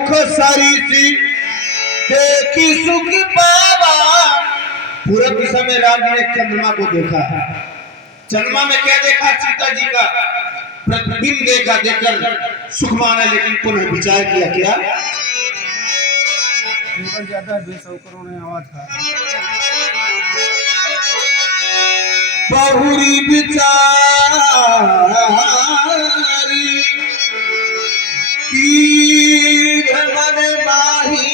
मुख सारी सी देखी सुख बाबा। पूरब दिशा में राम ने चंद्रमा को देखा। चंद्रमा में क्या देखा? सीता जी का प्रतिबिंब देखा। देखकर सुख माना, लेकिन पुनः विचार किया क्या ज्यादा बेसौकरों ने आवाज था। बहुरी विचारी की मन माही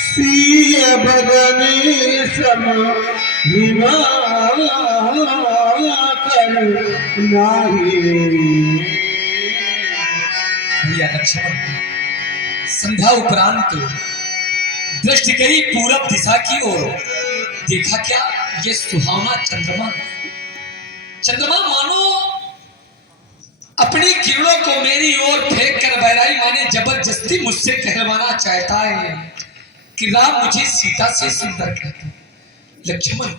सिय बदन सम कर नाही। लक्ष्मण संध्या उपरांत दृष्टि करी पूरब दिशा की ओर। देखा क्या? ये सुहावना चंद्रमा। चंद्रमा मानो अपनी किरणों को मेरी ओर फेंक कर बैराई माने जबरदस्ती मुझसे कहलवाना चाहता है कि राम मुझे सीता से सुंदर कहते हैं। लक्ष्मण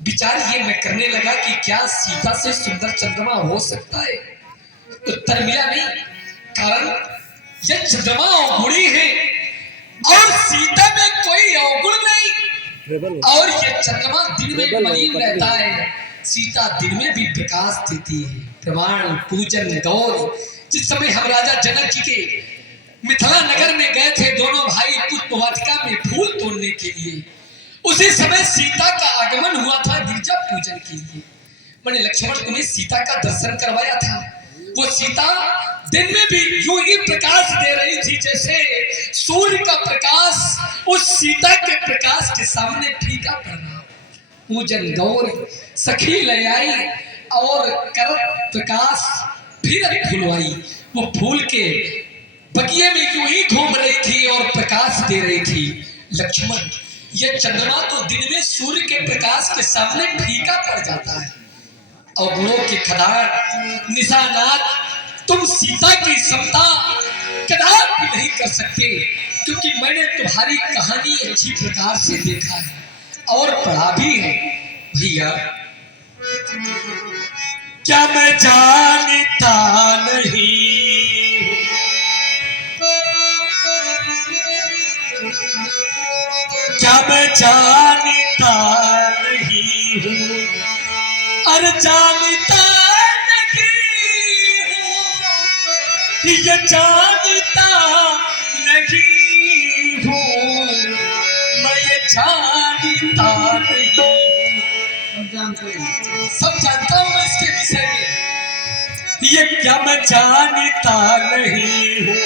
विचार ये मैं करने लगा कि क्या सीता से सुंदर चंद्रमा हो सकता है? उत्तर मिला नहीं, कारण यह चंद्रमा अवगुणी है और सीता में कोई अवगुण नहीं। और यह चंद्रमा दिन में मलिन रहता है, सीता दिन में भी प्रकाश देती है। प्रमाण पूजन गौर। जिस समय हम राजा जनक जी के मिथिला नगर में गए थे, दोनों भाई पुष्प वाटिका में फूल तोड़ने के लिए, उसी समय सीता का आगमन हुआ था गिरजा पूजन के लिए। मैंने लक्ष्मण तुम्हें सीता का दर्शन करवाया था। वो सीता दिन में भी यूं ही प्रकाश दे रही थी जैसे सूर्य का प्रकाश उस सीता के प्रकाश के सामने फीका पड़ना। पूजन गौर सखी ले आई और कर प्रकाश फिर फुलवाई। वो फूल के बगिए में यूं ही घूम रही थी और प्रकाश दे रही थी। लक्ष्मण ये चंद्रमा तो दिन में सूर्य के प्रकाश के सामने फीका पड़ जाता है। अवगुणों के खदान निशानात तुम सीता की समता कदापि नहीं कर सकते, क्योंकि मैंने तुम्हारी कहानी अच्छी प्रकार से देखा है और पढ़ा भी है। भैया क्या मैं जानता नहीं, क्या मैं जानता नहीं हूँ, अरे जानता नहीं हूँ, ये जानता नहीं हूँ, मैं ये जानता नहीं हूँ। सब जानता हूँ मैं इसके विषय में। ये क्या मैं जानता नहीं हूँ,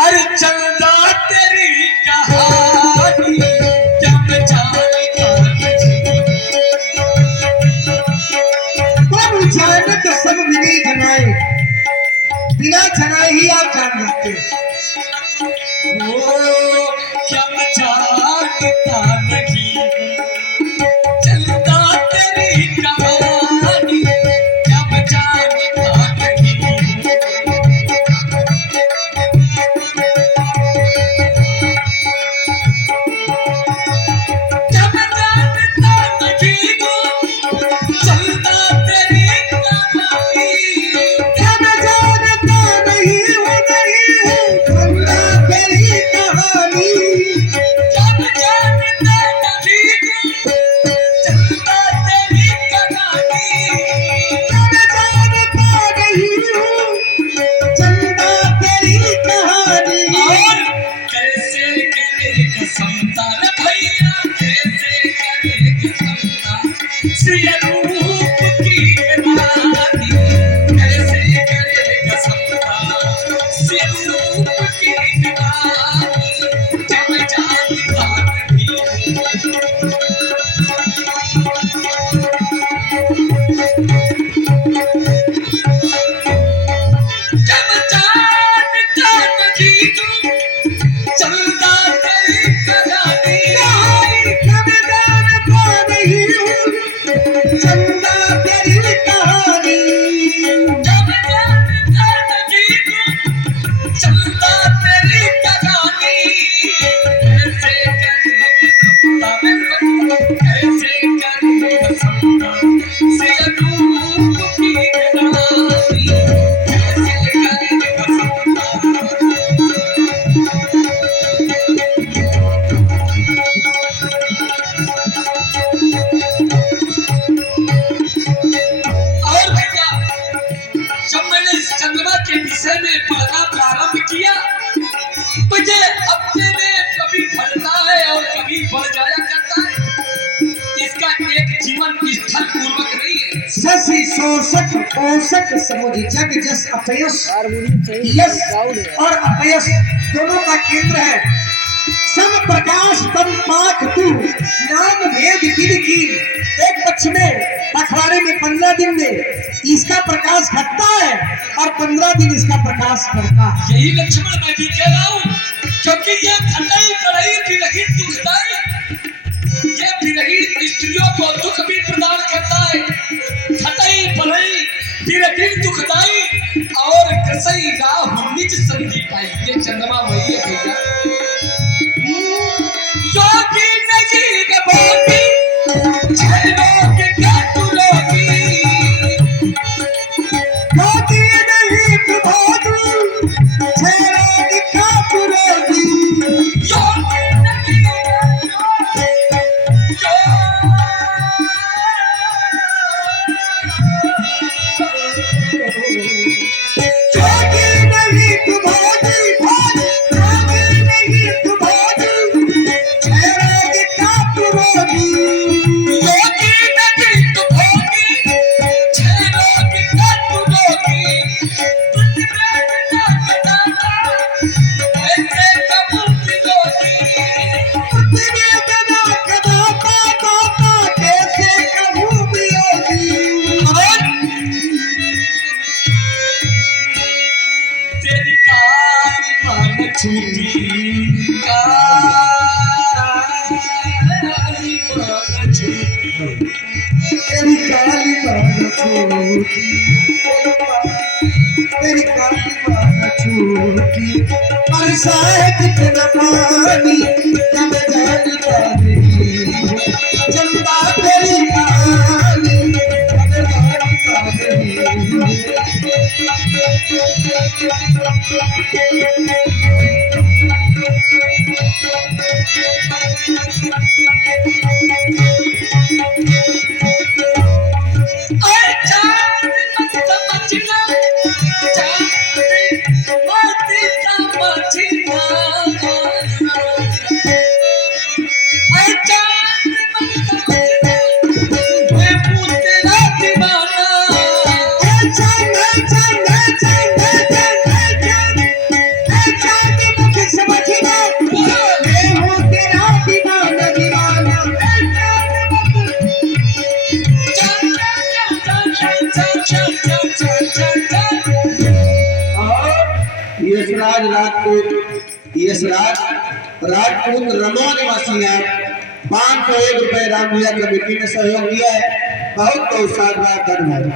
अरे चंदा तेरी कहानी क्या मैं जानता नहीं। तुम जाने तो सब विनय जनाए, बिना जनाए ही आप जान सकते हो। ओ क्या मैं जानता नहीं, चंदा तेरी कहानी क्या मैं जानता नहीं। चल हसी शोषक पोषक समुझ जग जस अपयश यश और अपयश दोनों का केंद्र है। सम प्रकाश तम पाख तू नाम भेद विधि की। एक पक्ष में अखबारे में 15 दिन में इसका प्रकाश घटता है और 15 दिन इसका प्रकाश बढ़ता है। यही लक्ष्मण मैं भी कह रहा हूँ, क्योंकि ये खटाई कड़ाई विरहित दुखदाई, ये विरहित स्त्रियों को दुख भी प्रदान करता है। खटाई पढ़ाई विरहित दुखदाई और कसई राह निज संधि पाई। ये चंद्रमा वही है भैया। योगी नहीं गवाती छलों के क्या तुलोगी, योगी नहीं गवाती छलों के क्या तुलोगी, योगी नहीं तेरी काली मान छोटी, तेरी काली मान छोटी, बरसा है कितना पानी जब जानी पानी, चंदा तेरी कहानी जब जानी यशराज राजपूत रनौर निवासी हैं। 501 रुपए रामलीला कमेटी ने सहयोग दिया है। बहुत बहुत साधुवाद धन्यवाद।